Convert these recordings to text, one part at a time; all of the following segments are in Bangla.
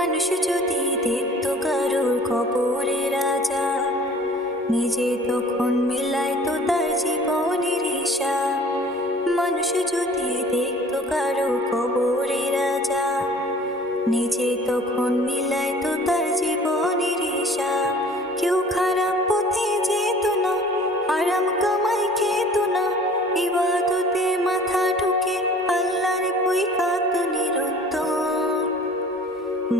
মানুষ যদি দেখত কারোর কবরে রাজা, নিজে তখন মিলায় তো তার জীবনের হিসাব। মানুষ যদি দেখত কারো কবরে রাজা, নিজে তখন মিলায় তো তার জীবনের হিসাব। কেউ খারাপ পথে যেত না, আরাম কামাই খেত না, ইবাদতে মাথা ঢুকে আল্লাহর বই কাঁদত নিরন্তর।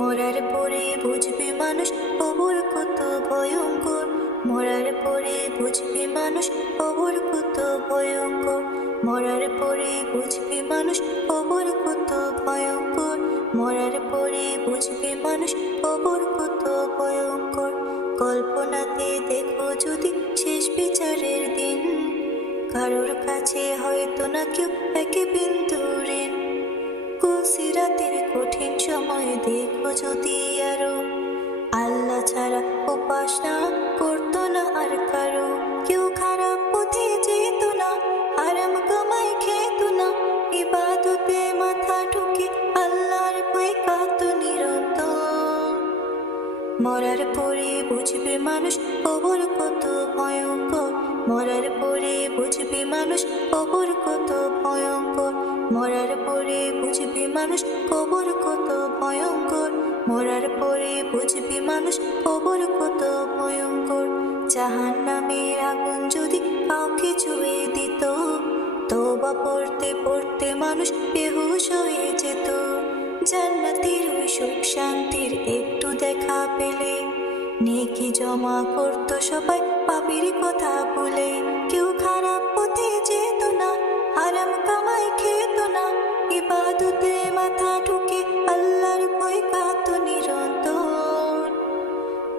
মরার পরে বুঝবে মানুষ কবর কত ভয়ঙ্কর, মরার পরে বুঝবে মানুষ কবর কত ভয়ঙ্কর, মরার পরে বুঝবে মানুষ কবর কত ভয়ঙ্কর, মরার পরে বুঝবে মানুষ কবর কত ভয়ঙ্কর। কল্পনাতে দেখো যদি শেষ বিচারের দিন, কারোর কাছে হয়তো না কেউ একে বিন্দু ঋণ। সিরাতের কঠিন সময় দেখো যদি আরো, আল্লাহ ছাড়া উপাসনা করতো না আর কারো। কেউ খারাপ পথে যেত না, আরাম কামাই খেত না, ইবাদতে মাথা ঢুকে আল্লাহর ভয় কাঁদত নিরন্তর। মরার পরে বুঝবে মানুষ কবর কত ভয়ঙ্কর, মরার পরে বুঝবে মানুষ কবর কত ভয়ঙ্কর, মরার পরে বুঝবে মানুষ কবর কত ভয়ঙ্কর, মরার পরে বুঝবে মানুষ কবর কত ভয়ঙ্কর। জাহান্নামের আগুন যদি কাউকে ছুঁয়ে দিত, তওবা পড়তে পড়তে মানুষ বেহুশ হয়ে যেত। জান্নাতের ওই সুখ শান্তির একটু দেখা পেলে, নেকি জমা করতো সবাই পাপের কথা ভুলে। কেউ খারাপ পথে যেত না, আরাম কামাই খেত না, ইবাদতে মাথা ঢুকে আল্লাহর ভয় কাঁদত নিরন্তর।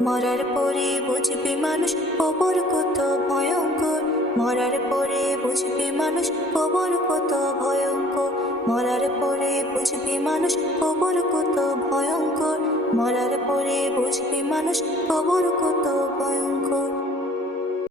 মরার পরে বুঝবে মানুষ কবর কত ভয়ঙ্কর, মরার পরে বুঝবে মানুষ কবর কত ভয়ঙ্কর, মরার পরে বুঝবে মানুষ কবর কত ভয়ঙ্কর, মরার পরে বুঝবে মানুষ কবর কত ভয়ঙ্কর।